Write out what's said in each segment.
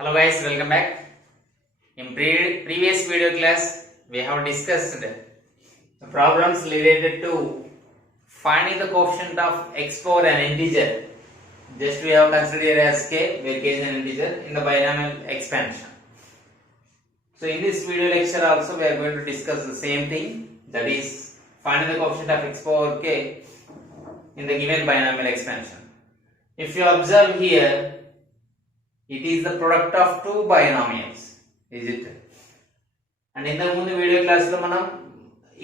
Hello guys, welcome back. In previous video class, we have discussed the problems related to finding the coefficient of x power an integer. Just we have considered as k, where k is an integer in the binomial expansion. So in this video lecture also we are going to discuss the same thing, that is finding the coefficient of x power k in the given binomial expansion. If you observe here, it is the product of two binomials, is it? And in the ముందు video class లో మనం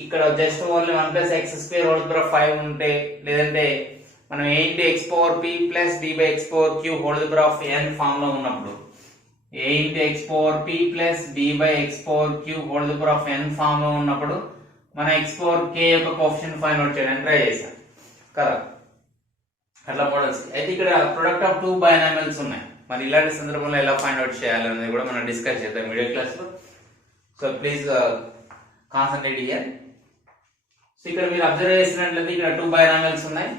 ఇక్కడ just only 1 plus x square whole power of 5 ఉంటే లేదంటే మనం a into x power p plus b by x power q whole power of n form లో ఉన్నప్పుడు a into x power p plus b by x power q whole power of n form లో ఉన్నప్పుడు మన x power k యొక్క coefficient find out చేయడానికి try చేశాం కదా. అట్లా మోడల్స్ అయితే ఇక్కడ ప్రొడక్ట్ ఆఫ్ టూ బైనామియల్స్ ఉన్నాయి. మరి ఇలాంటి సందర్భంలో ఎలా ఫైండ్ అవుట్ చేయాలనేది కూడా మనం డిస్కస్ చేద్దాం వీడియో క్లాస్ లో. So please concentrate here. So ఇక్కడ మీరు అబ్జర్వ్ చేసినట్లయితే ఇక్కడ టూ బైనామియల్స్ ఉన్నాయి.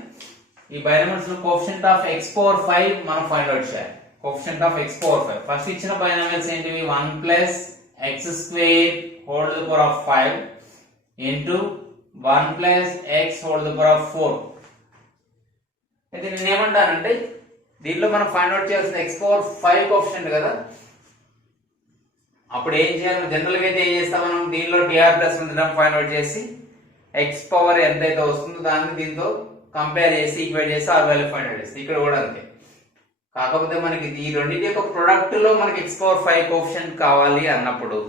ఈ బైనామియల్స్ లో కోఎఫిషియంట్ ఆఫ్ x పవర్ 5 మనం ఫైండ్ అవుట్ చేయాలి. Coefficient of x power 5 first ఇచ్చిన బైనామియల్స్ ఏంటివి? 1 plus x square whole to the power of 5 into 1 plus x whole to the power of 4. అయితే నేను ఏమంటానంటే దీనిలో మనం ఫైండ్ అవుట్ చేయాల్సిన x పవర్ 5 కోఎఫిషియంట్ కదా. అప్పుడు ఏం చేయాలి? జనరల్ గా అయితే ఏం చేస్తాం మనం, దీనిలో tr ప్లస్ ఉంచడం ఫైండ్ అవుట్ చేసి x పవర్ ఎంతైతే వస్తుందో దాన్ని దీంతో కంపేర్ చేసి ఈక్వేట్ చేసి ఆ వాల్యూ ఫైండ్ అవుట్ చేస్తాం. ఇక్కడ కూడా అంతే. కాకపోతే మనకి ఈ రెండింటి యొక్క ప్రొడక్ట్ లో మనకి x పవర్ 5 కోఎఫిషియంట్ కావాలి అన్నప్పుడు,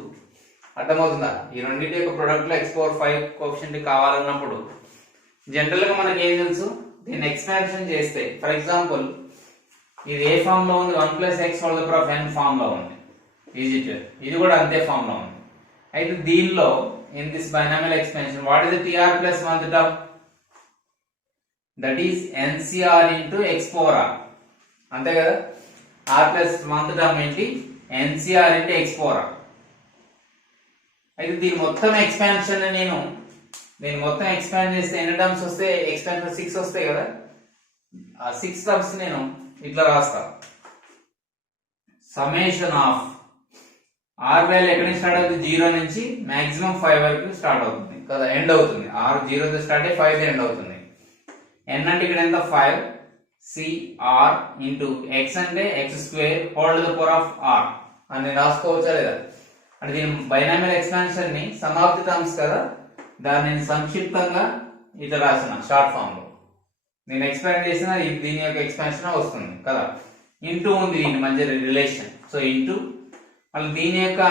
అర్థమవుతుందా? ఈ రెండింటి యొక్క ప్రొడక్ట్ లో x పవర్ 5 కోఎఫిషియంట్ కావాలన్నప్పుడు జనరల్ గా మనకి ఏం తెలుసు, దీన్ని ఎక్స్పాన్షన్ చేస్తే ఫర్ ఎగ్జాంపుల్ ఇది ఏ ఫామ్ లో ఉంది? 1 plus x whole to the power of n form లో ఉంది. ఇది కూడా అంతే ఫామ్ లో ఉంది. అయితే దీనిలో in this binomial expansion what is the tr plus 1th term? That is ncr into x power r. అంతే కదా. r plus 1th term ఏంటి? ncr into x power r. అయితే దీని మొత్తం ఎక్స్పాన్షన్ నేను మొత్తం ఎక్స్పాండ్ చేస్తే ఎన్ని టర్మ్స్ వస్తే? ఎక్స్పాన్షన్ 6 వస్తాయి కదా. ఆ 6 టర్మ్స్ నేను ఇట్లా రాస్తా. సమ్మేషన్ ఆఫ్ r వాల్యూ ఎక్కడి నుంచి స్టార్ట్ అవుతుంది? 0 నుంచి మాక్సిమం 5 వరకు స్టార్ట్ అవుతుంది కదా, ఎండ్ అవుతుంది. r 0 తో స్టార్ట్ అయ్యి 5 తో ఎండ్ అవుతుంది. n అంటే ఇక్కడ ఎంత? 5 cr into x అంటే x square whole to the power of r అని రాసుకోవచ్చా లేదా? అంటే దీని బైనామియల్ ఎక్స్పాన్షన్ ని సమ్ ఆఫ్ ది టర్మ్స్ కదా, దాన్ని నేను సంక్షిప్తంగా ఇట్లా రాసిన షార్ట్ ఫామ్ లో నేను ఎక్స్పాండ్ చేసిన దీని యొక్క ఎక్స్పాన్షన్ వస్తుంది కదా. ఇంటూ ఉంది దీని మధ్య రిలేషన్. సో ఇంటూ మళ్ళీ దీని యొక్క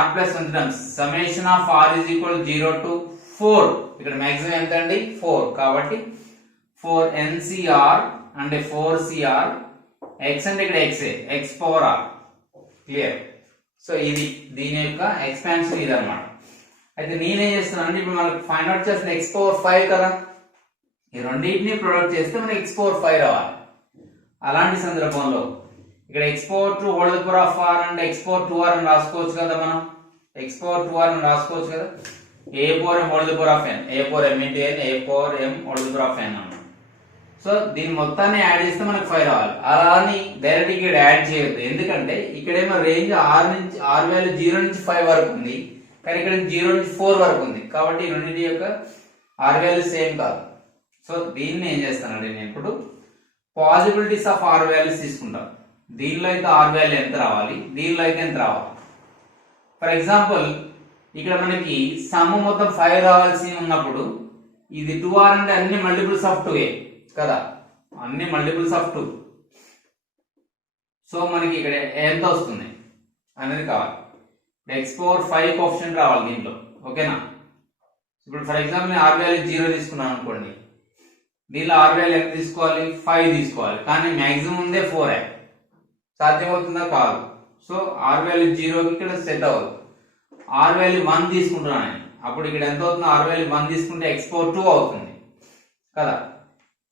r plus terms summation of r is equal 0 to 4. ఇక్కడ మాక్సిమం ఎంత అండి? 4. కాబట్టి 4 ncr అంటే 4cr, x అంటే ఇక్కడ x power r. Clear. So ఇది దీని యొక్క ఎక్స్పాన్షన్ ఇది అన్నమాట. అయితే నేనేం చేస్తున్నానంటే ఇప్పుడు మనకు ఫైండ్ అవుట్ చేసిన x పవర్ 5 కదా, ఈ రెండింటిని ప్రొడక్ట్ చేస్తే మనకి x పవర్ 5 రావాలి. అలాంటి సందర్భంలో ఇక్కడ x power 2 whole to the power of r అంటే x పవర్ 2r అని రాసుకోవచ్చు కదా. మనం x పవర్ 2r అని రాసుకోవచ్చు కదా. a power m whole to the power of n, a power m into n, a power m whole to the power of n అన్నమాట. So దీని మొత్తాన్ని యాడ్ చేస్తే మనకు 5 రావాలి. అలా అని డైరెక్ట్ ఇక్కడ యాడ్ చేయొద్దు, ఎందుకంటే ఇక్కడేమో రేంజ్ r వాల్యూ 0 నుంచి 5 వరకు ఉంది, కానీ ఇక్కడ 0 నుంచి 4 వరకు ఉంది. కాబట్టి ఈ రెండింటి యొక్క r వాల్యూ సేమ్ కాదు. సో దీన్ని ఏం చేస్తానంటే నేను ఇప్పుడు పాసిబిలిటీస్ ఆఫ్ r వాల్యూస్ తీసుకుంటాను. దీనిలో అయితే r వాల్యూ ఎంత రావాలి, దీనిలో అయితే ఎంత రావాలి. ఫర్ ఎగ్జాంపుల్ ఇక్కడ మనకి సమ్ మొత్తం 5 రావాల్సి ఉన్నప్పుడు ఇది 2r అంటే అన్ని మల్టిపుల్స్ ఆఫ్ 2a కదా, అన్ని మల్టిపుల్స్ ఆఫ్ 2. సో మనకి ఇక్కడ ఎంత వస్తుంది అనేది కావాలి. x పవర్ 5 కోఎఫిషియంట్ రావాలి దీంట్లో, ఓకేనా. ఇప్పుడు ఫర్ ఎగ్జాంపుల్ నేను r వాల్యూ 0 తీసుకున్నాను అనుకోండి, దీనిలో r వాల్యూ ఎంత తీసుకోవాలి? 5 తీసుకోవాలి. కానీ మాక్సిమం ఉందే 4. సాధ్యమవుతుందా? కాదు. సో r వాల్యూ 0కి ఇక్కడ సెట్ అవ్వదు. r వాల్యూ 1 తీసుకుంటున్నాను, అప్పుడు ఇక్కడ ఎంత అవుతుంది? r వాల్యూ 1 తీసుకుంటే x పవర్ 2 అవుతుంది కదా.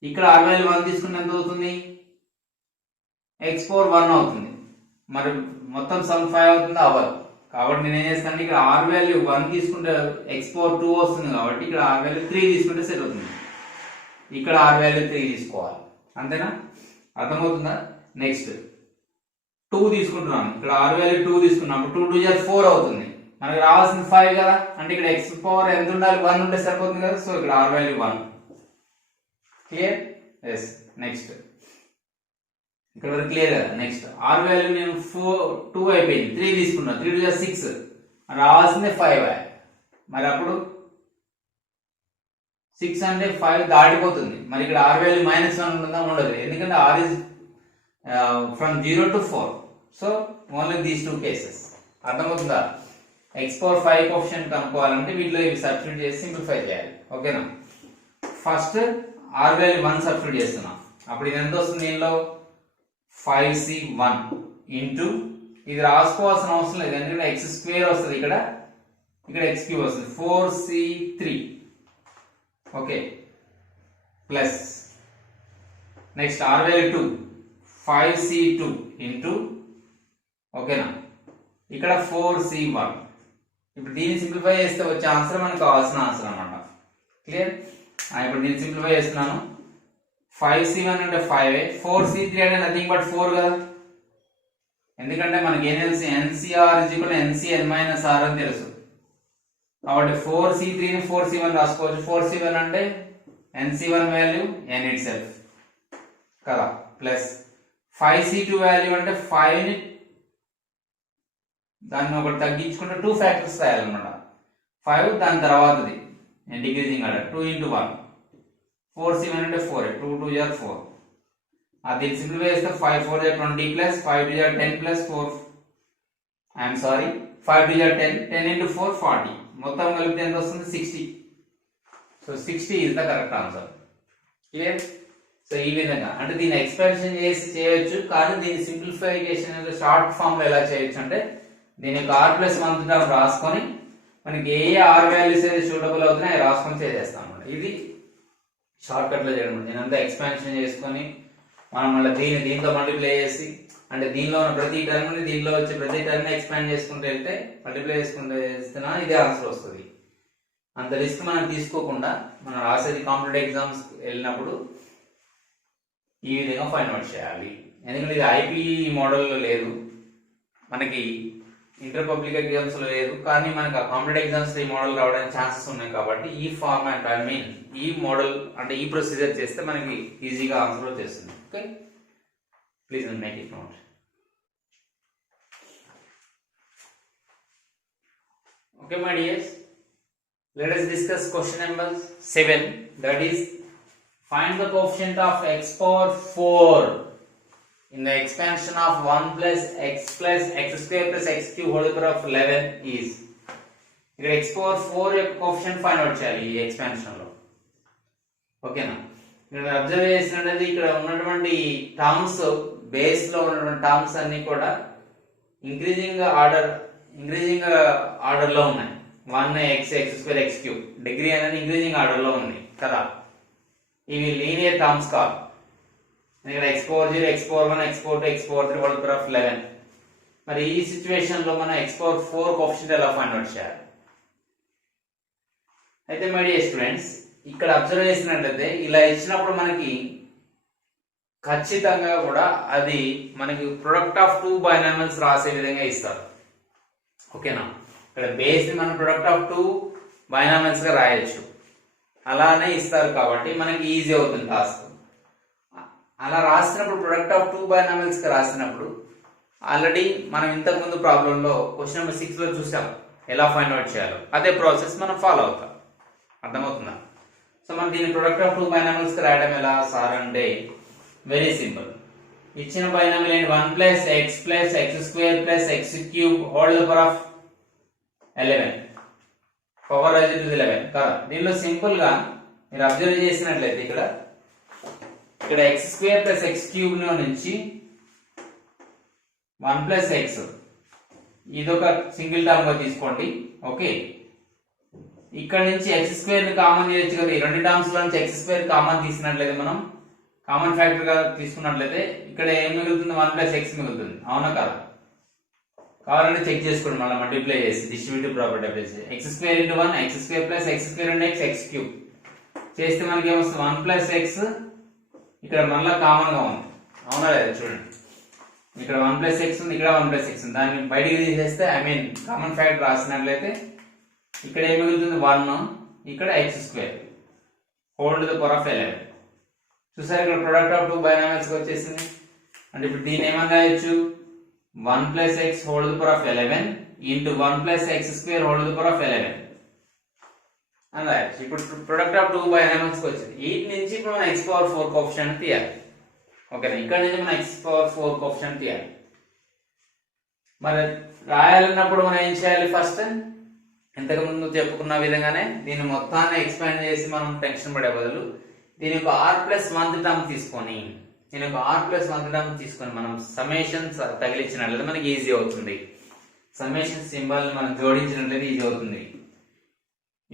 ఇక్కడ r వాల్యూ 1 తీసుకుంటే ఎంత అవుతుంది? x పవర్ 1 అవుతుంది. మరి మొత్తం సమ్ 5 అవుతుంది? అవ్వదు. కాబట్టి నేను ఏం చేస్తాను, ఇక్కడ r వాల్యూ 1 తీసుకుంటే x పవర్ 2 వస్తుంది, కాబట్టి ఇక్కడ r వాల్యూ 3 తీసుకుంటే సెట్ అవుతుంది. ఇక్కడ r వాల్యూ 3 తీసుకోవాలి. అంతేనా? అర్థమవుతుందా? నెక్స్ట్ 2 తీసుకుంటున్నాం, ఇక్కడ r వాల్యూ 2 తీసుకున్నాం, 2 2 జర్ 4 అవుతుంది, మనకి రావాల్సింది 5 కదా, అంటే ఇక్కడ x పవర్ ఎంత ఉండాలి, 1 ఉంటే సరిపోతుంది కదా, సో ఇక్కడ r value 1. Clear? Yes. Next ఇక్కడ వరకు క్లియర్ కదా. నెక్స్ట్ r వాల్యూ నేను 2 అయిపోయింది, 3 తీసుకున్నా, 3 2 జర్ 6, రావాల్సిందే 5. మరి అప్పుడు 6 అంటే 5 దాటిపోతుంది, మరి ఇక్కడ r వాల్యూ -1 ఉంటుందా, ఉండదు, ఎందుకంటే r is from 0 to 4, so only these 2 cases. అర్థమవుతుందా? x పవర్ 5 కోఎఫిషియంట్ కనుక్కోవాలంటే వీటిలో ఇవి సబ్స్టిట్యూట్ చేసి సింప్లిఫై చేయాలి. ఓకేనా? ఫస్ట్ r వాల్యూ 1 సబ్స్టిట్యూట్ చేస్తున్నాం, అప్పుడు ఇది ఎంత వస్తుంది, దీనిలో 5c1 ఇంటూ, ఇది రాసుకోవాల్సిన అవసరం లేదు ఎందుకంటే x² వస్తుంది, ఇక్కడ x³ వస్తుంది, 4c3. Okay, plus next r value 2, 5c2 into, ఓకేనా, ఇక్కడ 4c1. ఇప్పుడు దీన్ని సింప్లిఫై చేస్తే వచ్చే ఆన్సర్ మనకు కావాల్సిన ఆన్సర్ అన్నమాట. క్లియర్? ఇప్పుడు దీన్ని సింప్లిఫై చేస్తున్నాను, 5c1 అంటే 5, 4c3 అంటే నథింగ్ బట్ 4 కదా, ఎందుకంటే మనకి ఏం తెలుసు, NCR NCn - r అని తెలుసు, కాబట్టి 4c3 ని 4c1 రాసుకోవచ్చు. 4c1 అంటే NC1 value n it self కదా, ప్లస్ 5c2 వాల్యూ అంటే 5 ని దాన్ని ఒకటి తగ్గించుకుంటే 2 ఫ్యాక్టర్స్ రాయాలన్నమాట. 5 దాని తర్వాతది డిక్రీజింగ్ ఆర్డర్, 2 into 1, 4c1 అంటే 4, 2 2 జర్ 4, అది సింప్లిఫై చేస్తే 5 4 జర్ 20 plus 5 2 జర్ 10 plus 4, I'm sorry, 5 2 జర్ 10, 10 into 4 40, మొత్తం కలిపితే ఎంత వస్తుంది, 60. So 60 is the correct answer. Clear? So ఈ విధంగా అంటే దీన్ని ఎక్స్పాన్షన్ చేసి చేయొచ్చు, కానీ దీని సింప్లిఫికేషన్ షార్ట్ ఫామ్ లో ఎలా చేయొచ్చు అంటే దీని యొక్క r+1 టర్మ్ రాసుకొని మనకి ఏ r వాల్యూస్ అయితే సూటబుల్ అవుతున్నాయి అవి రాసుకొని చేసేస్తాం అన్నమాట. ఇది షార్ట్ కట్ లో చేయడం. దీనంతా ఎక్స్పాన్షన్ చేసుకొని మనం మళ్ళీ దీంతో మల్టిప్లై చేసి, అంటే దీనిలో ఉన్న ప్రతి టర్మ్ ని దీనిలో వచ్చే ప్రతి టర్మ్ ని ఎక్స్పాండ్ చేసుకుంటూ వెళ్తే, మల్టిప్లై చేసుకుంటూ చేస్తున్నా ఇదే ఆన్సర్ వస్తుంది. అంత రిస్క్ మనం తీసుకోకుండా మనం రాసేది కాంపిటేటివ్ ఎగ్జామ్స్ వెళ్ళినప్పుడు ఈ విధంగా ఫైండ్ అవుట్ చేయాలి. ఎందుకంటే ఇది ఐపీఈ మోడల్లో లేదు, మనకి ఇంటర్ పబ్లిక్ ఎగ్జామ్స్ లో లేదు, కానీ మనకి కాంపిటేటివ్ ఎగ్జామ్స్ ఈ మోడల్ రావడానికి ఛాన్సెస్ ఉన్నాయి. కాబట్టి ఈ ఫార్మాట్, ఐ మీన్ ఈ మోడల్ అంటే ఈ ప్రొసీజర్ చేస్తే మనకి ఈజీగా ఆన్సర్ వచ్చేస్తుంది. Okay, please make it note. Okay, my dears, let us discuss question number 7, that is find the coefficient of x power 4 in the expansion of 1 plus x square plus x cube whole power of 11 is. ఇక్కడ x power 4 యొక్క coefficient find out చేయాలి ఈ expansion లో. ఓకేనా? మీరు observe చేసినట్లయితే ఇక్కడ ఉన్నటువంటి టర్మ్స్, బేస్ లో ఉన్నటువంటి టర్మ్స్ అన్ని కూడా ఇంక్రీజింగ్ ఆర్డర్ లో ఉన్నాయి. 1x x² x³ డిగ్రీ అనేది ఇంక్రీజింగ్ ఆర్డర్ లో ఉంది కదా. ఇవి లీనియర్ టర్మ్స్ కాదు. ఇక్కడ x⁴0, x⁴1, x⁴2, x⁴3 whole power of 11. మరి ఈ సిచ్యువేషన్ లో మనం x⁴4 కోఎఫిషియంట్ ఎలా ఫైండ్ అవుట్ చేయాలి? అయితే మై డియర్ స్టూడెంట్స్, ఇక్కడ అబ్జర్వ్ చేసినట్లయితే ఇలా ఇచ్చినప్పుడు మనకి ఖచ్చితంగా కూడా అది మనకి ప్రొడక్ట్ ఆఫ్ 2 బైనామియల్స్ రాసే విధంగా ఇస్తారు. ఓకేనా? ఇక్కడ బేస్ ని మనం ప్రొడక్ట్ ఆఫ్ 2 బైనామియల్స్ గా రాయొచ్చు, అలానే ఇస్తారు కాబట్టి మనకి ఈజీ అవుతుంది టాస్క్. అలా రాసినప్పుడు ప్రొడక్ట్ ఆఫ్ 2 బైనామియల్స్ గా రాసినప్పుడు ఆల్రెడీ మనం ఇంతకు ముందు ప్రాబ్లం లో క్వశ్చన్ నెంబర్ 6 లో చూసాం ఎలా ఫైండ్ అవుట్ చేయాలో. అదే ప్రాసెస్ మనం ఫాలో అవుతాం. అర్థమవుతుందా? సో మనం దీన్ని ప్రొడక్ట్ ఆఫ్ 2 బైనామియల్స్ గా రాయడం ఎలా సార్ అంటే వెరీ సింపుల్. ఇచ్చిన బైనామియల్ ఏంటి? 1 plus x plus x² plus x³ whole power of 11, power raise to 11 కదా. దీనిలో సింపుల్ గా మీరు అబ్జర్వ్ చేసినట్లయితే ఇక్కడ x² ప్లస్ x³ నుంచి 1 ప్లస్ ఎక్స్ ఇదొక సింగిల్ టర్మ్ గా తీసుకోండి. ఓకే, ఇక్కడ నుంచి x² ని కామన్ చేయొచ్చు కదా. ఈ రెండు టర్మ్స్ లో నుంచి x² కామన్ తీసినట్లయితే, మనం కామన్ ఫ్యాక్టర్ గా తీసుకున్నట్లయితే ఇక్కడ ఏం మిగులుతుంది? 1 ప్లస్ ఎక్స్ మిగులుతుంది. అవునా కదా? కావాలంటే చెక్ చేసుకోండి, మళ్ళీ మల్టిప్లై చేసి డిస్ట్రిబ్యూటివ్ ప్రాపర్టీ అప్లై చేసి x² into 1 x² plus x² into x x³ చేస్తే మనకి ఏమొస్తుంది? 1 ప్లస్ ఎక్స్ ఇక్కడ మళ్ళీ కామన్ గా ఉంది. అవునా లేదా? చూడండి, ఇక్కడ 1 ప్లస్ ఎక్స్ ఉంది, ఇక్కడ 1 ప్లస్ ఎక్స్ ఉంది. దాన్ని బయటికి తీసేస్తే కామన్ ఫ్యాక్టర్ రాసినట్లయితే ఇక్కడ ఏం మిగులుతుంది 1, ఇక్కడ X square whole to the power of 11. చూసారు ఇక్కడ ప్రొడక్ట్ ఆఫ్ 2 బైనామియల్స్ వచ్చేసింది. అంటే ఇప్పుడు దీన్ని ఏమని రాయొచ్చు 1 plus x whole to the power of 11 into 1 plus X square whole to the power of 11 అని రాయొచ్చు. ఇప్పుడు ప్రొడక్ట్ ఆఫ్ 2 బైనామియల్స్ వచ్చింది. వీటి నుంచి ఇప్పుడు మనం x పవర్ 4 కోఎఫిషియంట్ తీయాలి. ఓకేనా, ఇక్కడ నుంచి మనం x పవర్ 4 కోఎఫిషియంట్ తీయాలి. మరి రాయాలన్నప్పుడు మనం ఏం చేయాలి, ఫస్ట్ ఇంతకు ముందు చెప్పుకున్న విధంగానే దీన్ని మొత్తాన్ని ఎక్స్పాండ్ చేసి మనం టెన్షన్ పడే బదులు దీని యొక్క r+1th టర్మ్ తీసుకొని మనం సమ్మేషన్స్ తగిలించినట్లయితే మనకి ఈజీ అవుతుంది. సమ్మేషన్ సింబల్ మనం జోడించినట్లయితే ఈజీ అవుతుంది.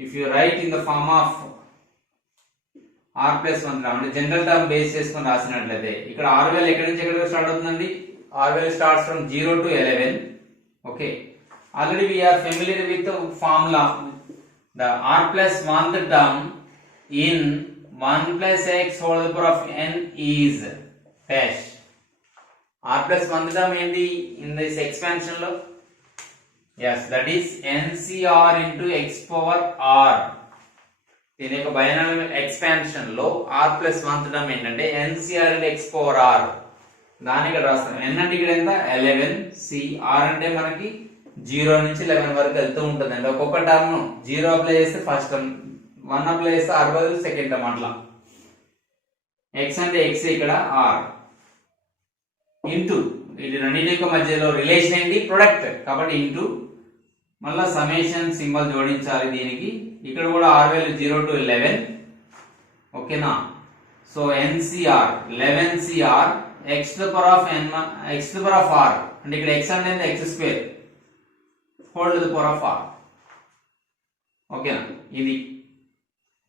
If you write in the form of r+1 term అంటే జనరల్ టర్మ్ బేస్ చేసుకొని రాసినట్లయితే ఇక్కడ r వాల్యూ ఎక్కడి నుంచి ఎక్కడికి స్టార్ట్ అవుతుందండి, r value starts from 0 to 11. Okay, already we are familiar with the formula. The r+1th term in 1 plus x whole to the power of n is dash. r+1th term ఏంటి in this expansion లో? Yes, that is ncr into x power r. దీని యొక్క binomial expansion లో r+1th term ఏంటంటే ncr into x power r. దాన్ని ఇక్కడ రాస్తాం. n అంటే ఇక్కడ ఎంత 11, c r అంటే మనకి 0 నుంచి 11 వరకు వెళ్తూ ఉంటుంది అండి. ఒక్కొక్క టర్మ్ 0 అప్లై చేస్తే ఫస్ట్ టర్మ్, 1 అప్లై చేస్తే r బదులు సెకండ్ టర్మ్ అట్లా. x అంటే x ఇక్కడ r ఇంటూ ఇది రెండింటి యొక్క మధ్యలో రిలేషన్ ఏంటి ప్రొడక్ట్ కాబట్టి ఇంటూ మళ్ళా సమ్మేషన్ సింబల్ జోడించాలి దీనికి. ఇక్కడ కూడా r వాల్యూ 0 to 11. ఓకేనా, so ncr 11cr x to the power of n x to the power of r అంటే ఇక్కడ x అనేది x square whole to the power of r. ఓకేనా, ఇది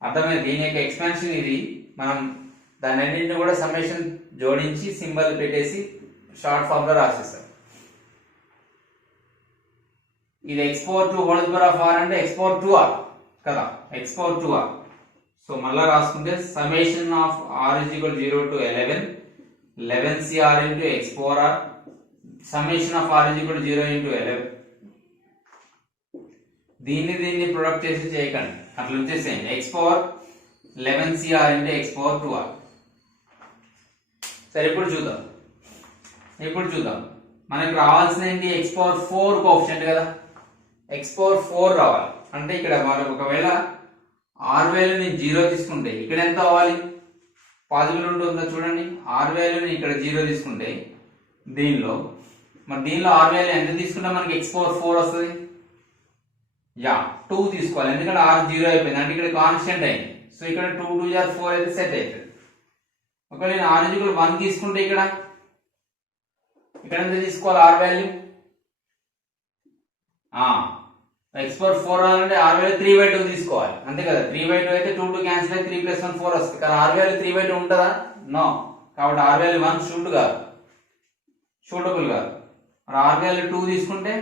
అర్థమైంది. దీని యొక్క ఎక్స్పాన్షన్ ఇది. మనం దాని అన్నింటిని కూడా సమ్మేషన్ జోడించి సింబల్ పెట్టేసి షార్ట్ ఫామ్ లో రాసేస్తాం. ఇది x power 2 whole to the power of r అంటే x పవర్ 2r కదా, x పవర్ 2r. సో మళ్ళా రాసుకుంటే summation of r is equal 0 to 11 11cr into x power r. Summation of r is equal 0 into 11. దీన్ని product చేసి చేయకండి, అట్లా వచ్చేసేయండి. x power 11cr into x power 2r. సరే ఇప్పుడు చూద్దాం మనకి రావాల్సిన ఏంటి x పవర్ 4 కోఎఫిషియంట్ కదా, x పవర్ 4 రావాలి. అంటే ఇక్కడ మనకు ఒకవేళ r వాల్యూని 0 తీసుకుంటే ఇక్కడ ఎంత అవ్వాలి, పాజిబుల్ ఉంటుందో చూడండి. r వాల్యూని ఇక్కడ 0 తీసుకుంటే దీనిలో r వాల్యూ ఎంత తీసుకుంటే మనకి x పవర్ 4 వస్తుంది. 2 తీసుకోవాలి, ఎందుకంటే r 0 అయిపోయింది అంటే ఇక్కడ కాన్స్టెంట్ అయింది. సో ఇక్కడ 2 2 4 అయితే సెట్ అవుతుంది. ఒకవేళ నేను r 1 తీసుకుంటే ఇక్కడ ఎంత తీసుకోవాలి r వాల్యూ, x పవర్ 4 రావాలంటే r వాల్యూ 3/2 తీసుకోవాలి అంతే కదా. 3/2 అయితే 2 2 క్యాన్సిల్ అయితే 3 + 1 4 వస్తుంది. కానీ r వాల్యూ 3/2 ఉంటుందా, నో. కాబట్టి r వాల్యూ 1 షూటబుల్ కాదు. మరి r వాల్యూ 2 తీసుకుంటే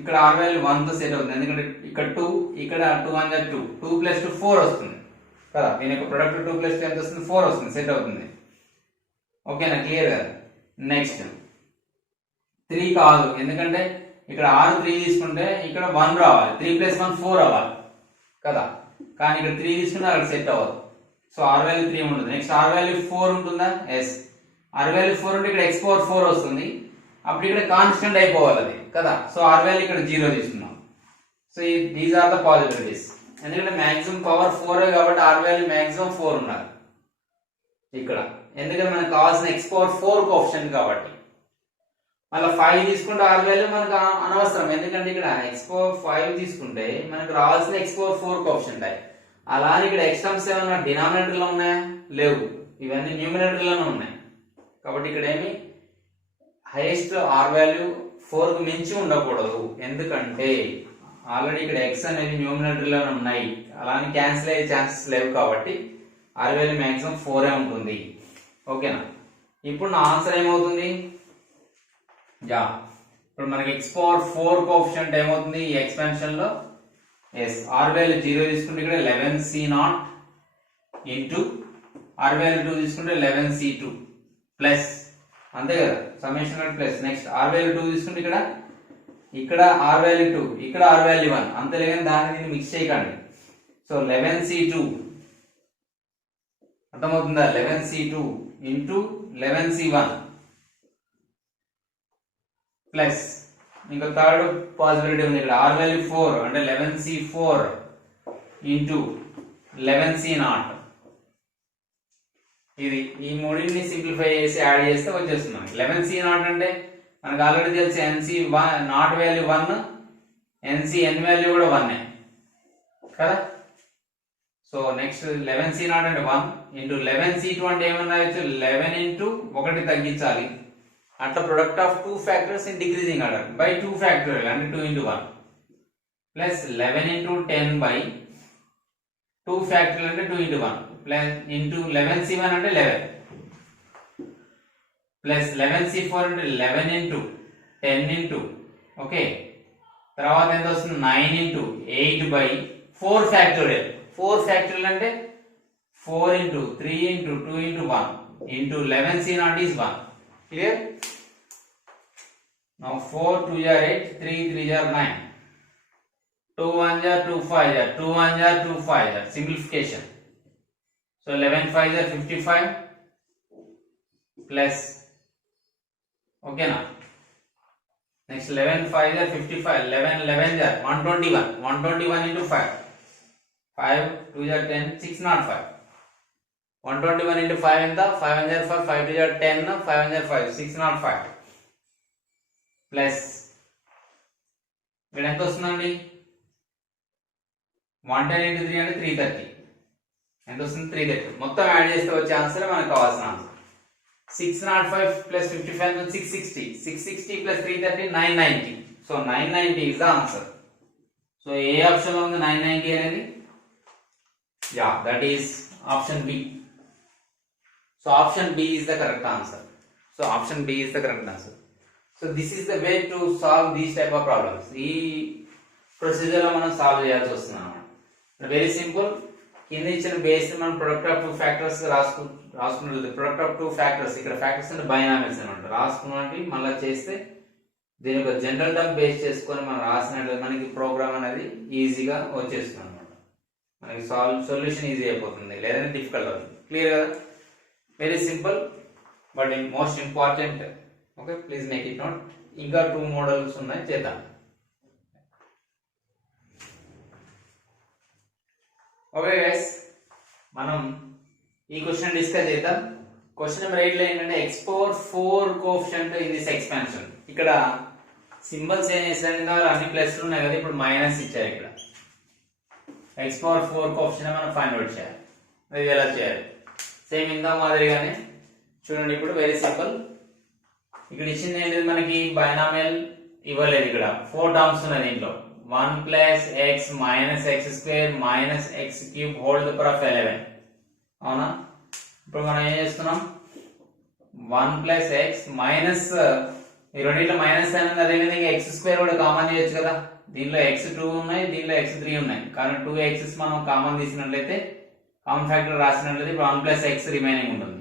ఇక్కడ r వాల్యూ 1 తో సెట్ అవుతుంది, ఎందుకంటే ఇక్కడ 2 ఇక్కడ 2 1 2 2 + 2 4 వస్తుంది కదా. దీని యొక్క ప్రొడక్ట్ 2 + 2 ఎంత వస్తుంది 4 వస్తుంది, సెట్ అవుతుంది. ఓకేనా, క్లియర్ కదా. నెక్స్ట్ 3 కాదు, ఎందుకంటే ఇక్కడ r 3 తీసుకుంటే ఇక్కడ 1 రావాలి, 3 + 1 4 అవ్వాలి కదా. కానీ ఇక్కడ 3 తీసుకుంటే అక్కడ సెట్ అవ్వదు. సో r వాల్యూ 3 ఉంటుంది. నెక్స్ట్ r వాల్యూ 4 ఉంటుందా, ఎస్. r వాల్యూ 4 ఉంటే ఇక్కడ x పవర్ 4 వస్తుంది, అప్పుడు ఇక్కడ కాన్స్టెంట్ అయిపోవాలి అది కదా. సో r వాల్యూ ఇక్కడ 0 తీసుకున్నాం. So these are the possibilities. ఎందుకంటే మాక్సిమం పవర్ 4 కాబట్టి r వాల్యూ మాక్సిమం 4 ఉండాలి ఇక్కడ, ఎందుకంటే మనకు కావాల్సిన x పవర్ 4 కోఎఫిషియంట్ కాబట్టి. మళ్ళీ 5 తీసుకుంటే r వాల్యూ మనకు అనవసరం, ఎందుకంటే ఇక్కడ x పవర్ 5 తీసుకుంటే మనకు రావాల్సిన x పవర్ 4 కోఎఫిషియంట్ అయ్యి. అలానే ఇక్కడ x టర్మ్స్ ఏమన్నా డినామినేటర్ లో ఉన్నాయా, లేవు, ఇవన్నీ న్యూమినేటర్ లోనే ఉన్నాయి. కాబట్టి ఇక్కడ ఏమి హైయెస్ట్ r వాల్యూ 4 కు మించి ఉండకూడదు, ఎందుకంటే ఆల్రెడీ ఇక్కడ x అనేది న్యూమినేటర్ లోనే ఉన్నాయి, అలానే క్యాన్సిల్ అయ్యే ఛాన్సెస్ లేవు. కాబట్టి r వాల్యూ మాక్సిమం 4 ఉంటుంది. ఓకేనా, ఇప్పుడు నా ఆన్సర్ ఏమవుతుంది, ఇప్పుడు మనకి x పవర్ 4 కోఎఫిషియంట్ ఏమవుతుంది ఈ ఎక్స్పాన్షన్ లో, ఎస్. r వాల్యూ 0 తీసుకుంటే ఇక్కడ 11c0 ఇంటూ r వాల్యూ 2 తీసుకుంటే 11c2 ప్లస్ అంతే కదా, సమ్మేషన్ అంటే ప్లస్. నెక్స్ట్ ఆర్ వాల్యూ 2 తీసుకుంటే ఇక్కడ ఆర్ వాల్యూ 2, ఇక్కడ ఆర్ వాల్యూ 1, అంతేలే కానీ దాన్ని దీన్ని మిక్స్ చేయకండి. సో 11c2 అర్థమవుతుందా, 11c2 ఇంటూ 11c1 ప్లస్ ఇంకా థర్డ్ పాసిబిలిటీ ఉంది ఇక్కడ, ఆర్ వాల్యూ 4 అంటే 11c4 ఇంటూ 11c0. ఇది ఈ మూడింటిని సింప్లిఫై చేసి యాడ్ చేస్తే వచ్చేస్తుంది. 11c0 అంటే మనకు ఆల్రెడీ తెలిసి NC not value 1, NCN value కూడా 1 కదా. సో నెక్స్ట్ 11c0 అంటే 1 ఇంటూ 11c2 అంటే ఏమన్నా రాయొచ్చు, 11 ఇంటూ 1 తగ్గించాలి. అట్లా product of 2 factors in decreasing order by 2 factorial అంటే 2 into 1 plus 11 into 10 by 2 factorial అంటే 2 ఇంటూ 1 ప్లస్ ఇంటూ 11c1 అంటే 11 ప్లస్ 11c4 అంటే 11 ఇంటూ 10 ఇంటూ ఓకే. తర్వాత ఎంత వస్తుంది, 9 ఇంటూ 8 బై 4 ఫ్యాక్టోరియల్. 4 ఫ్యాక్టోరియల్ అంటే 4 into 3 into 2 into 1 into 11c0 is 1. Clear? Now 4 2 are 8, 3 3 are 9, 2 1 are 2 5 are 2 1 are 2 5 are simplification. So 11 5 are 55 plus okay now. Next 11 5 are 55, 11 11 are 121, 121 into 5, 5 2 are 10, 605. 121 into 5 ఎంత, 5 1 are 5, 5 2 are 10, 5 1 are 5, 605 plus ఇక్కడ ఎంత వస్తుందండి, 110 into 3 అంటే 330. ఎంత వస్తుంది, 330. మొత్తం add చేస్తే వచ్చే ఆన్సర్ మనకు కావాల్సిన ఆన్సర్. 605 plus 55 660, 660 plus 330 990. So 990 is the answer. So ఏ ఆప్షన్ లో ఉంది 990 అనేది, yeah that is option B. So option B is the correct answer. So option B is the correct answer. So this is the way to solve these type of problems. ఈ procedure లో మనం solve చేయాల్సి వస్తుంది అన్నమాట. Very simple. కింద ఇచ్చిన base మనం product of 2 factors రాసుకున్నది. ప్రొడక్ట్ ఆఫ్ 2 ఫ్యాక్టర్స్, ఇక్కడ ఫ్యాక్టర్స్ అంటే బైనామిల్స్ అనమాట. రాసుకున్నట్టు మళ్ళీ చేస్తే దీని ఒక జనరల్ టర్మ్ బేస్ చేసుకొని మనం రాసినట్లయితే మనకి ప్రోగ్రామ్ అనేది ఈజీగా వచ్చేస్తుంది అనమాట. మనకి సొల్యూషన్ ఈజీ అయిపోతుంది, లేదంటే డిఫికల్ట్ అవుతుంది. క్లియర్ కదా, very simple but most important. Okay, please make it note. ఇంకా 2 మోడల్స్ ఉన్నాయి, చేద్దాం. ఓకే గైస్, మనం ఈ క్వశ్చన్ డిస్కస్ చేద్దాం. క్వశ్చన్ నెంబర్ 8 లో ఏంటంటే x power 4 coefficient in this expansion. ఇక్కడ సింబల్స్ ఏం చేశారు, అన్ని ప్లస్లు ఉన్నాయి కదా, ఇప్పుడు మైనస్ ఇచ్చారు. ఇక్కడ x power 4 కోఎఫిషియంట్ మనం ఫైండ్ అవుట్ చేయాలి. అది ఎలా చేయాలి, సేమ్ ఇందా మాదిరిగానే చూడండి. ఇప్పుడు వెరీ సింపుల్. ఇక్కడ ఇచ్చింది ఏంటి, మనకి బైనామియల్ ఇవ్వలేదు. ఇక్కడ 4 టర్మ్స్ ఉన్నాయి దీంట్లో. 1 plus x minus x square minus x cube whole to the power of 11. అవునా, ఇప్పుడు మనం ఏం చేస్తున్నాం, 1 plus x మైనస్ ఈ రెండింటిలో మైనస్ అనేది, అదేవిధంగా x స్క్వేర్ కూడా కామన్ చేయొచ్చు కదా. దీనిలో x2 ఉన్నాయి, దీనిలో x3 ఉన్నాయి. కానీ 2x మనం కామన్ తీసినట్లయితే, కామన్ ఫ్యాక్టర్ రాసినట్లయితే ఇప్పుడు 1 plus x రిమైనింగ్ ఉంటుంది.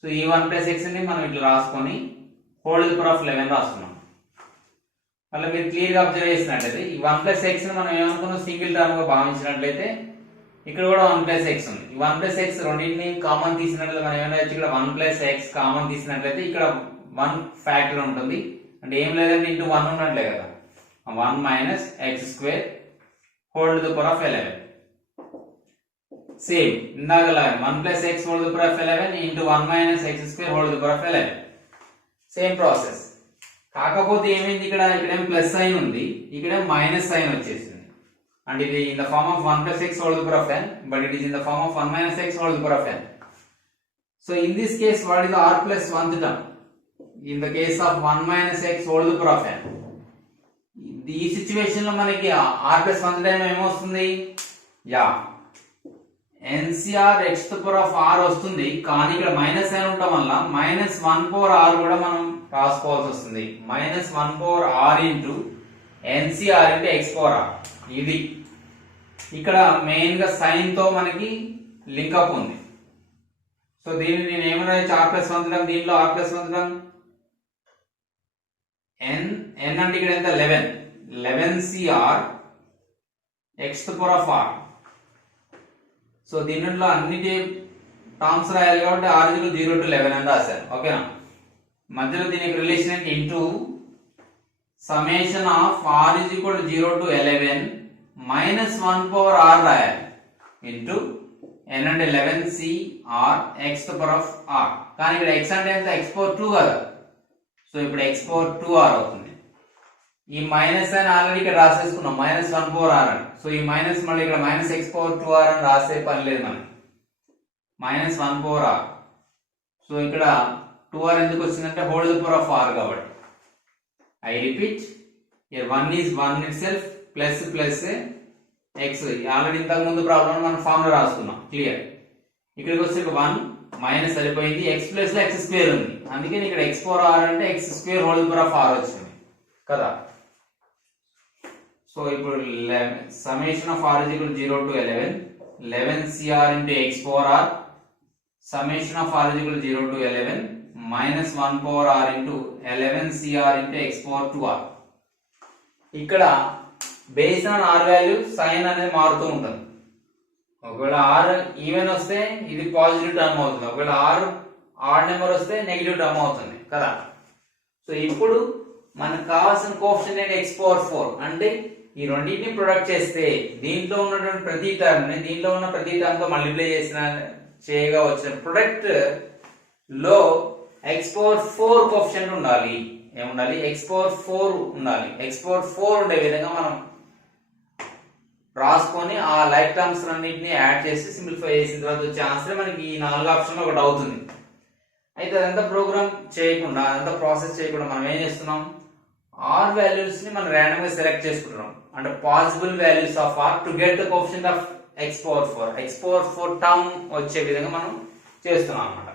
సో ఈ 1 plus x ని మనం ఇట్లా రాసుకొని whole to the power of 11 రాసుకున్నాం. మళ్ళీ మీరు క్లియర్ గా అబ్జర్వ్ చేసినట్లయితే ఈ 1 plus x ని మనం ఏమనుకున్నాం, సింగిల్ టర్మ్ గా భావించినట్లయితే ఇక్కడ కూడా 1 plus x ఉంది. ఈ 1 plus x రెండింటిని కామన్ తీసినట్లయితే మనం ఏమైనా ఇక్కడ 1 plus x కామన్ తీసినట్లయితే ఇక్కడ 1 ఫ్యాక్టర్ ఉంటుంది. అంటే ఏం లేదంటే ఇంటూ 1 ఉన్నట్లే కదా, 1 minus x square whole to the power of 11. Same ఇందాకలా 1 plus x whole to the power of 11 into 1 minus x square whole to the power of 11. Same process. కాకపోతే ఏమైంది, ఇక్కడ ఇక్కడేం ప్లస్ సైన్ ఉంది, ఇక్కడేం మైనస్ సైన్ వచ్చేసింది. And ఇది in the form of 1 plus x whole to the power of n, but it is in the form of 1 minus x whole to the power of n. So in this case, what is the r plus 1th term? In the case of 1 minus x whole to the power of n, ఈ situation లో మనకి r plus 1th term ఏమొస్తుంది, yeah NCR x to the power of r వస్తుంది. కానీ ఇక్కడ minus sign ఉండటం వల్ల minus 1 power r కూడా మనం రాసుకోవాల్సి వస్తుంది. Minus 1 power r into NCR into x power r. ఇది ఇక్కడ మెయిన్ గా సైన్ తో మనకి లింకప్ ఉంది. సో దీన్ని నేను ఏమని రాయొచ్చు, r ప్లస్ 1 టర్మ్, దీంట్లో r ప్లస్ 1 టర్మ్ n అంటే ఇక్కడ ఎంత 11cr x to power of r. So దీనిలో అన్నిటి టర్మ్స్ రాయాలి కాబట్టి r is equal to 0 to 11 అని రాశాను. ఓకేనా, మధ్యలో దీనికి రిలేషన్ ఏంటి, into summation of r is equal to 0 to 11 minus 1 power r రాయాలి, ఇంటూ n అంటే 11cr x to power of r. కానీ ఇక్కడ x అంటే ఎంత, x power 2 కదా, సో ఇప్పుడు x power 2r అవుతుంది. ఈ మైనస్ అని ఆల్రెడీ ఇక్కడ రాసేసుకున్నాం, మైనస్ 1 పవర్ r అని. సో ఈ మైనస్ మళ్ళీ ఇక్కడ మైనస్ x పవర్ 2r అని రాసే పని లేదు మనకి, మైనస్ 1 పవర్ r. సో ఇక్కడ 2r ఎందుకు వచ్చిందంటే whole the power of r కాబట్టి. I repeat, here 1 is 1 itself plus plus x. Already ఇంతకు ముందు ప్రాబ్లం మనం ఫార్ములా రాసుకున్నాం, క్లియర్. ఇక్కడికి వచ్చే 1 మైనస్ సరిపోయింది, x ప్లస్ లో x స్క్వేర్ ఉంది, అందుకని ఇక్కడ x పవర్ r అంటే x square whole the power of r వచ్చింది కదా. సో ఇప్పుడు summation of r is equal to 0 to 11 11cr into x power r, summation of r is equal to 0 to 11 minus 1 power r into 11cr into x power 2r. ఇక్కడ based on r value sign అనేది మారుతూ ఉంటుంది. ఒకవేళ r even వస్తే ఇది positive term అవుతుంది, ఒకవేళ r odd number వస్తే నెగిటివ్ టర్మ్ అవుతుంది కదా. సో ఇప్పుడు మనకు కావాల్సిన కోఎఫిషియంట్ ఏంటి, x పవర్ 4. అంటే ఈ రెండింటిని ప్రొడక్ట్ చేస్తే దీంట్లో ఉన్నటువంటి ప్రతి టర్మ్ ని దీంట్లో ఉన్న ప్రతి టర్మ్ తో మల్టిప్లై చేయగా వచ్చిన ప్రొడక్ట్ లో x పవర్ 4 కోఎఫిషియంట్ ఉండాలి. ఏముండాలి, x పవర్ 4 ఉండాలి. x పవర్ 4 ఉండే విధంగా మనం రాసుకొని ఆ లైక్ టర్మ్స్ అన్నింటినీ యాడ్ చేసి సింప్లిఫై చేసిన తర్వాత వచ్చే ఆన్సర్ మనకి ఈ 4 ఆప్షన్ లో ఒకటి అవుతుంది. అయితే అదంతా ప్రోగ్రామ్ చేయకుండా, అదంతా ప్రాసెస్ చేయకుండా మనం ఏం చేస్తున్నాం, r వాల్యూస్ ని మనం ర్యాండమ్ గా సెలెక్ట్ చేసుకుంటున్నాం. అంటే possible values of r to get the coefficient of x power 4. x power 4 term వచ్చే విధంగా మనం చేస్తున్నాం అన్నమాట.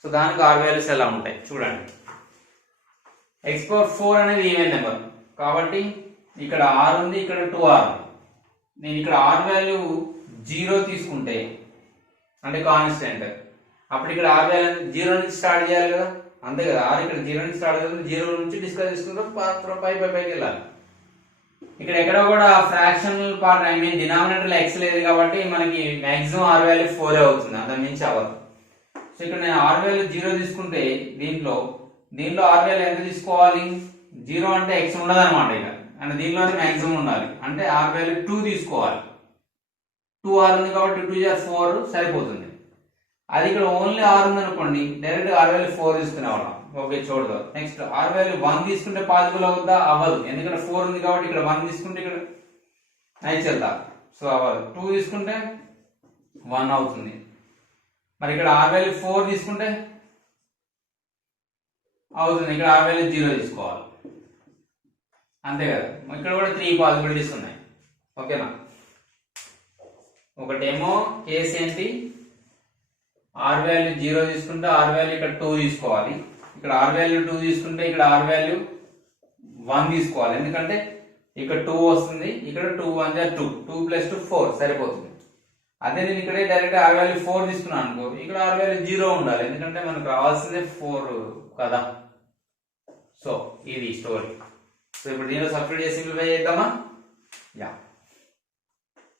సో దానికి r వాల్యూస్ ఎలా ఉంటాయి చూడండి. x పవర్ 4 అనేది ఈవెన్ నెంబర్ కాబట్టి ఇక్కడ r ఉంది, ఇక్కడ 2r ఉంది. నేను ఇక్కడ r వాల్యూ 0 తీసుకుంటే అంటే కాన్స్టెంట్, అప్పుడు ఇక్కడ r వాల్యూ 0 నుంచి స్టార్ట్ చేయాలి కదా, అంతే కదా. r ఇక్కడ 0 నుంచి స్టార్ట్ అవుతుంది, 0 నుంచి డిస్కస్ చేసుకుంటాం పైకి వెళ్ళాలి. ఇక్కడ ఎక్కడ కూడా fractional part, I mean denominator లో x లేదు కాబట్టి మనకి మాక్సిమం r వాల్యూ 4 అవుతుంది, అంత మించి అవ్వదు. సో ఇక్కడ నేను r వాల్యూ 0 తీసుకుంటే దీంట్లో r వాల్యూ ఎంత తీసుకోవాలి, 0 అంటే x ఉండదు అనమాట ఇక, అంటే దీంట్లోనే మాక్సిమం ఉండాలి. అంటే r వాల్యూ 2 తీసుకోవాలి, 2r ఉంది కాబట్టి 2 × 4 సరిపోతుంది. అది ఇక్కడ ఓన్లీ r ఉంది అనుకోండి, డైరెక్ట్ r వాల్యూ 4 తీసుకునేవాళ్ళం. ఓకే చూడదు. నెక్స్ట్ r వాల్యూ 1 తీసుకుంటే పాసిబుల్ అవుతుందా, అవ్వదు. ఎందుకంటే 4 ఉంది కాబట్టి ఇక్కడ 1 తీసుకుంటే ఇక్కడ నైచెల్దా, సో అవ్వదు. 2 తీసుకుంటే 1 అవుతుంది. మరి ఇక్కడ r వాల్యూ 4 తీసుకుంటే అవుతుంది, ఇక్కడ r వాల్యూ 0 తీసుకోవాలి, అంతే కదా. ఇక్కడ కూడా 3 పాసిబిలిటీస్ ఉన్నాయి. ఓకేనా, ఒకటేమో కేసు ఏంటి, r వాల్యూ 0 తీసుకుంటే r వాల్యూ ఇక్కడ 2 తీసుకోవాలి, ఇక్కడ r వాల్యూ 2 తీసుకుంటే ఇక్కడ r వాల్యూ 1 తీసుకోవాలి. ఎందుకంటే ఇక్కడ 2 వస్తుంది, ఇక్కడ 2 1 2, 2 + 2 4 సరిపోతుంది. అదే నేను ఇక్కడ డైరెక్ట్ r వాల్యూ 4 తీసుకున్నాను అనుకో, ఇక్కడ r వాల్యూ 0 ఉండాలి, ఎందుకంటే మనకు రావాల్సిందే 4 కదా. సో ఇది స్టోరీ. సో ఇప్పుడు దీనిలో సబ్స్టిట్యూట్ చేసి సింప్లిఫై చేద్దామా.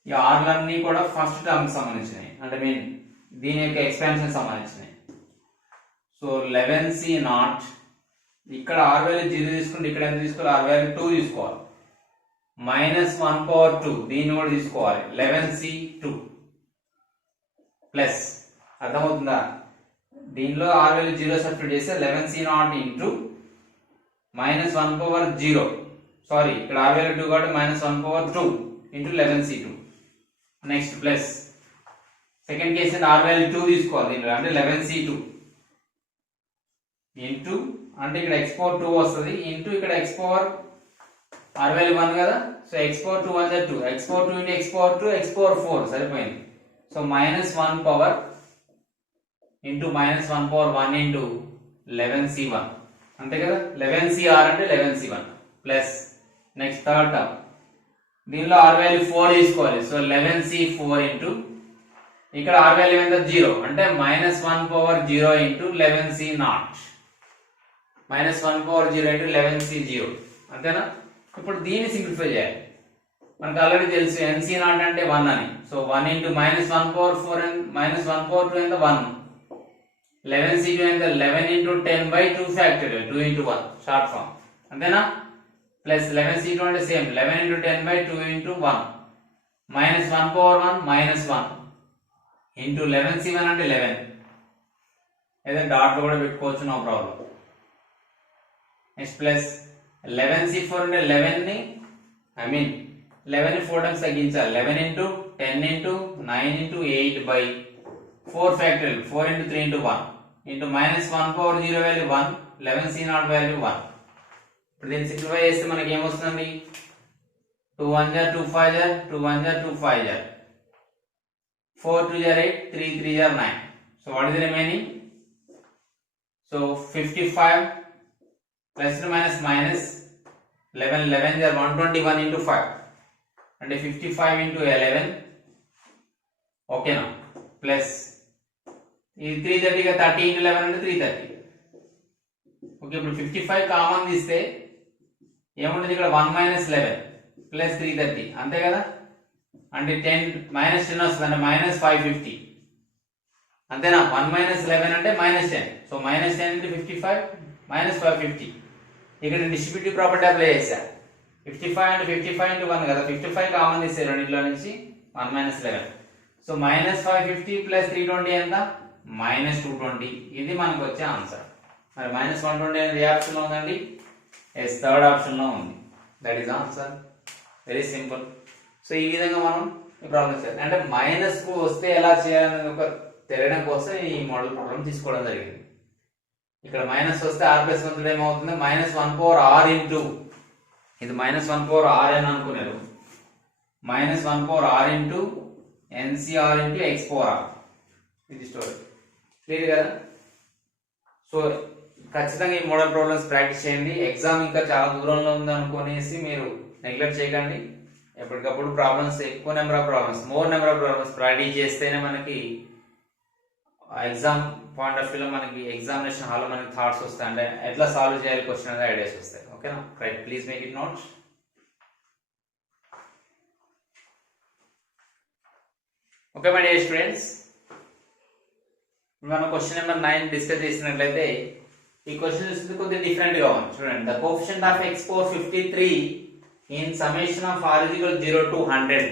ఈ ఆర్లన్నీ కూడా ఫస్ట్ టర్మ్ సంబంధించినవి, అంటే మీన్ దీని యొక్క ఎక్స్పాన్షన్ సంబంధించినవి. సో 11c0 ఇక్కడ r వాల్యూ 0 తీసుకుంటే ఇక్కడ ఎంత తీసుకోవాలి, r వాల్యూ 2 తీసుకోవాలి, మైనస్ 1 పవర్ 2 దీన్ని కూడా తీసుకోవాలి, 11c2 ప్లస్, అర్థమవుతుందా. దీనిలో r వాల్యూ 0 సబ్స్టిట్యూట్ చేస్తే 11c0 into minus 1 power 0, sorry ఇక్కడ r వాల్యూ 2 కాబట్టి minus 1 power 2 into 11c2. Next plus second case r value 2 తీసుకోవాలి దీంట్లో, అంటే 11c2 ఇంటూ, అంటే ఇక్కడ x పవర్ 2 వస్తుంది, ఇంటూ ఇక్కడ x పవర్ r వాల్యూ 1 కదా, so x power 2 1 2, x power 2 into x power 2, x power 4 సరిపోయింది. So minus 1 power into minus 1 power 1 into 11c1, అంతే కదా. 11cr అంటే 11c1 plus next third term, దీనిలో r value 4 తీసుకోవాలి, so 11c4 into ఇక్కడ r value ఎంత 0 అంటే -1/0 into 11c0 -1/0 into 11c0 అంతేనా. ఇప్పుడు దీన్ని సింప్లిఫై చేయాలి. మనకు ఆల్రెడీ తెలుసు nc0 అంటే 1 అని. సో 1 ఇంటూ -1/4 and -1/2 ఎంత 1. 11c2 ఎంత 11 into 10/2 factorial 2 into 1 short form అంతేనా. ప్లస్ 11c2 అంటే same 11 into 10/2 into 1 -1/1 -1 into 11c1 అంటే 11 ఏదైనా డాట్ కూడా పెట్టుకోవచ్చు, no problem. Next plus 11c4 అంటే 11 ని 11 ని 4 టైమ్స్ తగ్గించాలి. 11 into 10 into 9 into 8/4 factorial 4 into 3 into 1 into -1/0 value 1 11c0 value 1. ఇప్పుడు దీన్ని సింప్లిఫై చేస్తే మనకి ఏమొస్తుందండి 2 1 2 5 2 1 2 5 4 2 8 3 3 9. So what is the remaining? So 55 plus or minus 11 11 are 121 into 5 and 55 into 11 okay now plus 330 ka 30 into 11 అంటే 330. Okay ఇప్పుడు 55 common తీస్తే ఏముంటుంది ఇక్కడ 1 minus 11 plus 330 అంతే కదా. అంటే 10 minus 10 వస్తుంది అంటే -550 అంతేనా. 1 minus 11 అంటే -10. So -10 into 55 -550. ఇక్కడ డిస్ట్రిబ్యూటివ్ ప్రాపర్టీ అప్లై చేశా. 55 అంటే 55 into 1 కదా. 55 కామన్ తీసే రెండింటిలో నుంచి 1 minus 11. సో -550 plus 320 ఎంత -220. ఇది మనకు వచ్చే ఆన్సర్. మరి -120 అనేది ఏ ఆప్షన్ లో ఉందండి? ఎస్ థర్డ్ ఆప్షన్ లో ఉంది. That is answer. Very simple. So ఈ విధంగా మనం ఈ ప్రాబ్లం చేయాలి. అంటే మైనస్ కు వస్తే ఎలా చేయాలనేది ఒక తెలియడం కోసం ఈ మోడల్ ప్రాబ్లం తీసుకోవడం జరిగింది. ఇక్కడ మైనస్ వస్తే r+1 ఏమవుతుంది -1/r ఇంటూ ఇది -1/r అని అనుకున్నారు. -1/r into NCR into x/r ఇది స్టోరీ. క్లియర్ కదా. సో ఖచ్చితంగా ఈ మోడల్ ప్రాబ్లమ్స్ ప్రాక్టీస్ చేయండి. ఎగ్జామ్ ఇంకా చాలా దూరంలో ఉంది అనుకునేసి మీరు నెగ్లెక్ట్ చేయకండి. ఎప్పటికప్పుడు ప్రాబ్లమ్స్ ఎక్కువ number of problems more number of problems practice చేస్తేనే మనకి ఎగ్జామ్ పాయింట్ ఆఫ్ వ్యూలో మనకి ఎగ్జామినేషన్ హాల్లో మనకి థాట్స్ వస్తాయి. అంటే ఎట్లా సాల్వ్ చేయాలి క్వశ్చన్ అనేది ఐడియాస్ వస్తాయి. ఓకేనా right. Please make it notes. Okay my dear students, మనం క్వశ్చన్ నెంబర్ 9 డిస్కస్ చేసినట్లయితే ఈ క్వశ్చన్ చూస్తే కొద్దిగా డిఫరెంట్ గా ఉంది. చూడండి, the coefficient of x power 53 in summation of r 0 to 100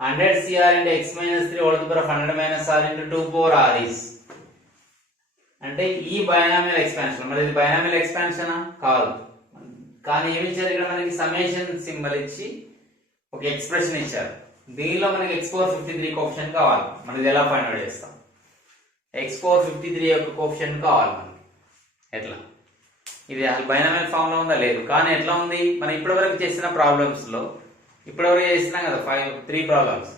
100 cr into x minus 3 whole to the power of 100 minus r into 2 power r is అంటే ఈ బైనామియల్ ఎక్స్పాన్షన్. మరి ఇది బైనామియల్ ఎక్స్పాన్షన్ కాదు, కానీ ఏమి ఇచ్చారు ఇక్కడ మనకి సమ్మేషన్ సింబల్ ఇచ్చి ఒక ఎక్స్ప్రెషన్ ఇచ్చారు. దీనిలో మనకి x పవర్ 53 కోఎఫిషియంట్ కావాలి. మనం ఇది ఎలా ఫైండ్ అవుట్ చేస్తాం? x పవర్ 53 యొక్క కోఎఫిషియంట్ కావాలి మనకి. ఎట్లా? ఇది అసలు బైనామియల్ ఫామ్ లో ఉందా? లేదు. కానీ ఎట్లా ఉంది? మనం ఇప్పటివరకు చేసిన ప్రాబ్లమ్స్ లో ఇప్పటివరకు చేసినాం కదా 3 ప్రాబ్లమ్స్.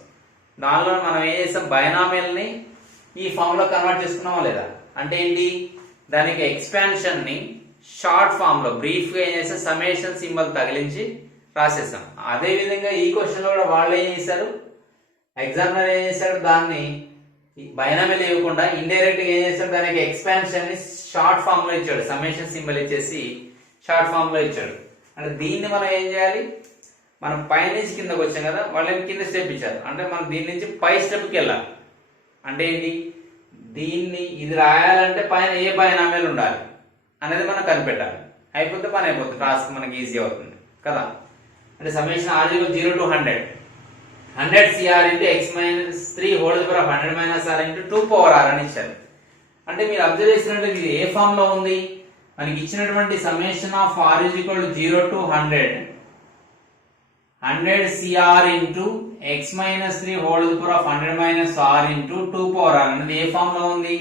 దానిలో మనం ఏం చేస్తాం? బైనామియల్ ని ఈ ఫామ్ లో కన్వర్ట్ చేసుకున్నామా లేదా? అంటే ఏంటి? దానికి ఎక్స్పాన్షన్ ని షార్ట్ ఫామ్ లో బ్రీఫ్ గా ఏం చేస్తాం? సమ్మేషన్ సింబల్ తగిలించి రాసేస్తాం. అదే విధంగా ఈ క్వశ్చన్ లో కూడా వాళ్ళు ఏం చేశారు? ఎగ్జామినర్ ఏం చేశాడు? దాన్ని బైనామియల్ ఇవ్వకుండా ఇండైరెక్ట్ గా ఏం చేశాడు? దానికి ఎక్స్పాన్షన్ ని షార్ట్ ఫామ్ లో ఇచ్చాడు. సమ్మేషన్ సింబల్ ఇచ్చేసి షార్ట్ ఫామ్ లో ఇచ్చాడు. అంటే దీన్ని మనం ఏం చేయాలి? మనం పై నుంచి కిందకు వచ్చాం కదా, వాళ్ళకి కింద స్టెప్ ఇచ్చారు. అంటే మనం దీని నుంచి పై స్టెప్కి వెళ్ళాలి. అంటే ఏంటి? దీన్ని ఇది రాయాలంటే పైన ఏ బైనామియల్ ఉండాలి అనేది మనం కనిపెట్టాలి. అయిపోతే పని అయిపోతుంది, టాస్క్ మనకి ఈజీ అవుతుంది కదా. అంటే summation r 0 to 100 100 cr into x minus 3 whole to the power of 100 minus r into 2 power r అని ఇచ్చారు. అంటే మీరు అబ్జర్వ్ చేసినట్టు ఇది ఏ ఫామ్ లో ఉంది? మనకి ఇచ్చినటువంటి summation of r 0 to 100 cr into x minus 3 whole to the power of 100 minus r into 2 power r అనేది ఏ ఫామ్ లో ఉంది?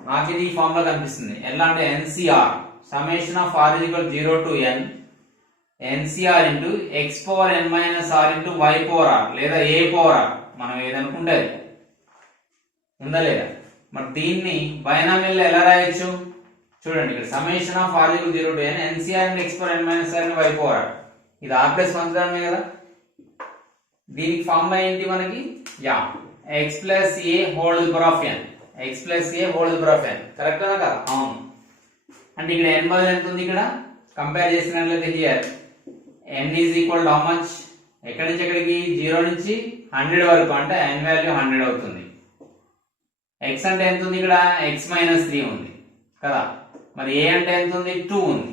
నాకు ఇది ఈ ఫామ్ లో కనిపిస్తుంది. ఎలా అంటే ncr summation of r 0 to n ncr into x power n minus r into y power r లేదా a power r మనం ఏదనుకుంటే అది ఉందా లేదా? మరి దీన్ని బైనామియల్ లో ఎలా రాయొచ్చు? చూడండి, ఇక్కడ summation of r 0 to n ncr into x power n minus r into y power r ఇది r+1 కదా. దీనికి ఫార్ములా ఏంటి మనకి? Yeah x plus a whole power of n, x plus a whole power of n, correct కదా? అవును. అంటే ఇక్కడ ఎన్ బదులు ఎంత ఉంది? ఇక్కడ కంపేర్ చేసినట్లయితే here n is equal to how much? ఎక్కడి నుంచి ఎక్కడికి? 0 నుంచి 100 వరకు, అంటే ఎన్ వాల్యూ 100 అవుతుంది. ఎక్స్ అంటే ఎంత ఉంది? ఇక్కడ ఎక్స్ మైనస్ 3 ఉంది కదా. మరి ఏ అంటే ఎంత ఉంది? 2 ఉంది,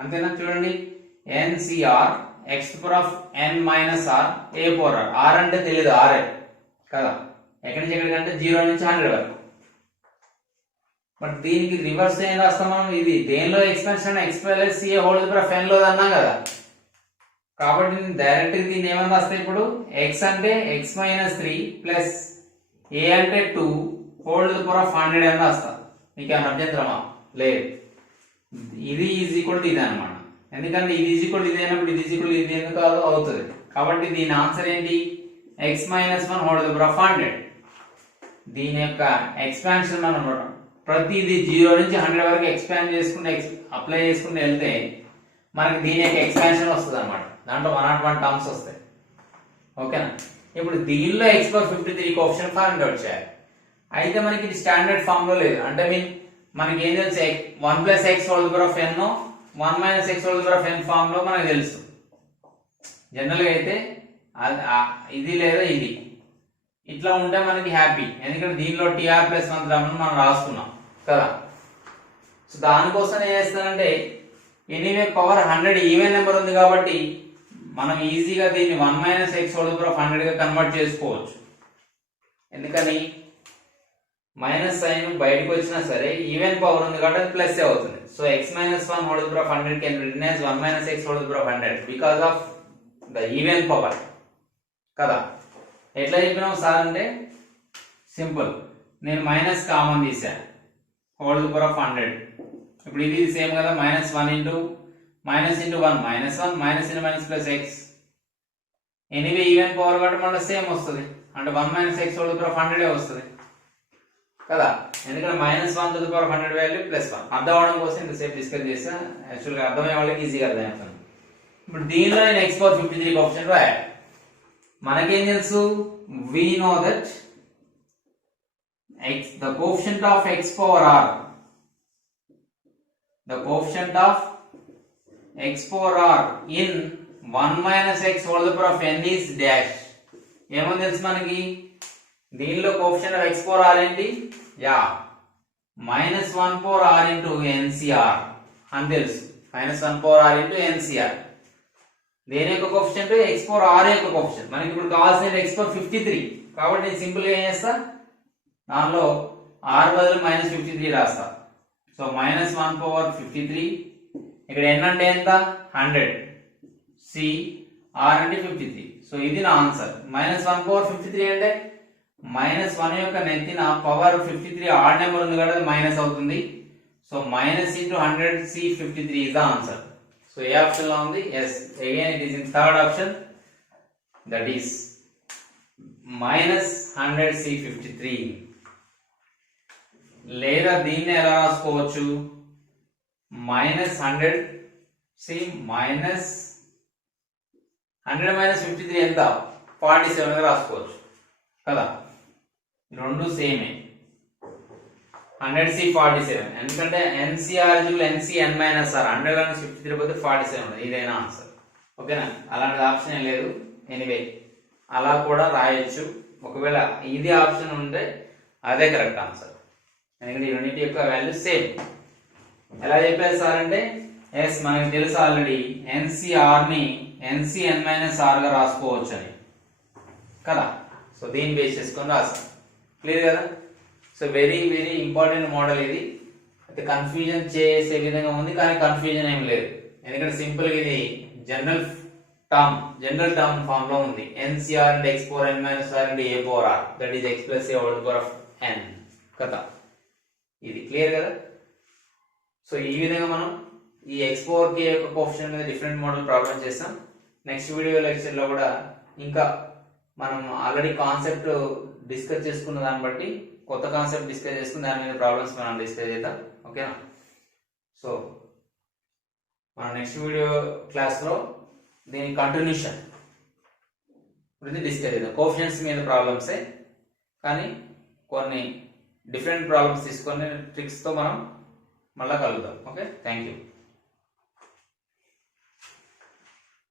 అంతేనా? చూడండి, nCr x power of n minus r a power r. R అంటే తెలియదు, ఆర్ఏ కదా. ఎక్కడి నుంచి ఎక్కడికి అంటే 0 నుంచి 100 వరకు. బట్ దీనికి రివర్స్ ఏం రాస్తాం మనం? ఇది దేనిలో expansion? X plus a whole power of n లో అన్నాం కదా. కాబట్టి నేను డైరెక్ట్ దీన్ని ఏమని రాస్తా? ఇప్పుడు ఎక్స్ అంటే ఎక్స్ మైనస్ 3 ప్లస్ ఏ అంటే 2 హోల్ పవర్ ఆఫ్ 100 అని రాస్తా. మీకు ఏమైనా అభ్యంతరమా? లేదు. ఇది ఈజ్ ఈక్వల్ టు ఇది అనమాట. ఎందుకంటే ఇది ఈజ్ ఈక్వల్ టు ఇది అయినప్పుడు ఇది ఈజ్ ఈక్వల్ టు ఇది ఎందుకు అవుతుంది? కాబట్టి దీని ఆన్సర్ ఏంటి? X minus 1 whole power of 100. దీని యొక్క ఎక్స్పాన్షన్ మనం ప్రతిదీ 0 నుంచి 100 వరకు ఎక్స్పాండ్ చేసుకుంటే అప్లై చేసుకుంటే వెళ్తే మనకి దీని యొక్క ఎక్స్పాన్షన్ వస్తుంది అనమాట. దాంట్లో 101 టర్మ్స్ వస్తాయి. ఓకేనా? ఇప్పుడు దీనిలో X power 53 coefficient find out చేయాలి. అయితే మనకి ఇది స్టాండర్డ్ ఫామ్ లో లేదు. అంటే మనకి ఏం తెలుసు? 1 plus x whole power of n 1 minus x whole power of n form లో మనకు తెలుసు. జనరల్ గా అయితే ఇది లేదా ఇది ఇట్లా ఉంటే మనకి హ్యాపీ. ఎందుకంటే దీనిలో టిఆర్ ప్లస్ 1 టర్మ్ మనం రాసుకున్నాం కదా. సో దానికోసం ఏం చేస్తానంటే ఎనీవే పవర్ 100 ఈవెన్ నెంబర్ ఉంది కాబట్టి మనం ఈజీగా దీన్ని 1 minus x whole power of 100 గా కన్వర్ట్ చేసుకోవచ్చు. ఎందుకని? మైనస్ సైన్ బయటకు వచ్చినా సరే ఈవెన్ పవర్ ఉంది కాబట్టి అది ప్లస్ అవుతుంది. So X minus 1 whole power of 100 can written as 1 minus x whole power of 100 because of the even power కదా. ఎట్లా చెప్పినాం సార్ అంటే సింపుల్, నేను మైనస్ కామన్ తీసాను, హోల్ పవర్ ఆఫ్ 100. ఇప్పుడు ఇది సేమ్ కదా, minus 1 into minus into 1 minus 1 minus into minus plus X. Anyway even power కాబట్టి మళ్ళీ సేమ్ వస్తుంది, అంటే 1 minus x whole power of 100 వస్తుంది కదా. ఎందుకంటే minus 1 to the power 100 value plus 1. అర్థం అవడం కోసం ఇంతసేపు డిస్కస్ చేసా. యాక్చువల్గా అర్థమయ్యే వాళ్ళకి ఈజీగా అర్థమవుతుంది. ఇప్పుడు దీనిలో నేను ఎక్స్ పవర్ 53 కోఎఫిషియంట్ రాయాలి. మనకేం తెలుసు? we know that the coefficient of x power r, the coefficient of x power r in 1 minus x whole power of n is dash. ఏమో తెలుసు మనకి? దీనిలో coefficient of x power r ఏంటి? Minus 1 power r into NCR అని తెలుసు. Minus 1 power r into NCR. దేని యొక్క coefficient? x power r యొక్క కోఎఫిషియంట్. మనకి ఇప్పుడు కావాల్సిన x పవర్ 53 కాబట్టి నేను సింపుల్ గా ఏం చేస్తా? దానిలో r బదులు మైనస్ 53 రాస్తా. So minus 1 power 53. ఇక్కడ n అంటే ఎంత? 100. c r అంటే 53. సో ఇది నా ఆన్సర్. మైనస్ 1 పవర్ 53 అంటే మైనస్ 1 యొక్క నెత్తిన పవర్ 53 ఆడ్ నెంబర్ ఉంది కాబట్టి మైనస్ అవుతుంది. So minus into 100 c 53 is the answer. So ఏ ఆప్షన్ లో ఉంది? Yes, again it is in third option, that is minus 100 c 53. లేదా దీన్ని ఎలా రాసుకోవచ్చు? మైనస్ 100 c మైనస్ 100 మైనస్ 53 ఎంత? 47 గా రాసుకోవచ్చు కదా. రెండు సేమే. 100 c 47 ఎందుకంటే NCR NCN minus r 100 minus 53 పోతే 47 ఉంది. ఇదేనా ఆన్సర్? ఓకేనా? అలాంటి ఆప్షన్ ఏం లేదు. ఎనీవే అలా కూడా రాయొచ్చు. ఒకవేళ ఇది ఆప్షన్ ఉంటే అదే కరెక్ట్ ఆన్సర్. ఎందుకంటే ఈ రెండింటి యొక్క వాల్యూ సేమ్. ఎలా చెప్పారు సార్ అంటే ఎస్, మనకి తెలుసు ఆల్రెడీ NCR ని NCN మైనస్ r గా రాసుకోవచ్చు అని కదా. సో దీన్ని బేస్ చేసుకొని రాస్తాం. క్లియర్ కదా? So very very important model ఇది. అయితే కన్ఫ్యూజన్ చేసే విధంగా ఉంది కానీ కన్ఫ్యూజన్ ఏం లేదు. ఎందుకంటే సింపుల్ గా ఇది జనరల్ టర్మ్ ఫామ్ లో ఉంది. NCR అంటే x power n minus r అంటే a power r, that is x plus a whole power of n కదా. ఇది క్లియర్ కదా? సో ఈ విధంగా మనం ఈ x పవర్ k యొక్క కోఎఫిషియంట్ మీద డిఫరెంట్ మోడల్ ప్రాబ్లం చేస్తాం. నెక్స్ట్ వీడియో లెక్చర్ లో కూడా ఇంకా మనం ఆల్రెడీ కాన్సెప్ట్ డిస్కస్ చేసుకున్న దాన్ని బట్టి కొత్త కాన్సెప్ట్ డిస్కస్ చేసుకుని దాని మీద ప్రాబ్లమ్స్ మనం డిస్కస్ చేద్దాం. ఓకేనా? సో మన నెక్స్ట్ వీడియో క్లాస్ లో దీని కంటిన్యూషన్ గురించి డిస్కస్ చేద్దాం. కోఎఫిషియంట్స్ మీద ప్రాబ్లమ్సే కానీ కొన్ని డిఫరెంట్ ప్రాబ్లమ్స్ తీసుకొని ట్రిక్స్తో మనం మళ్ళీ కలుద్దాం. Okay, thank you.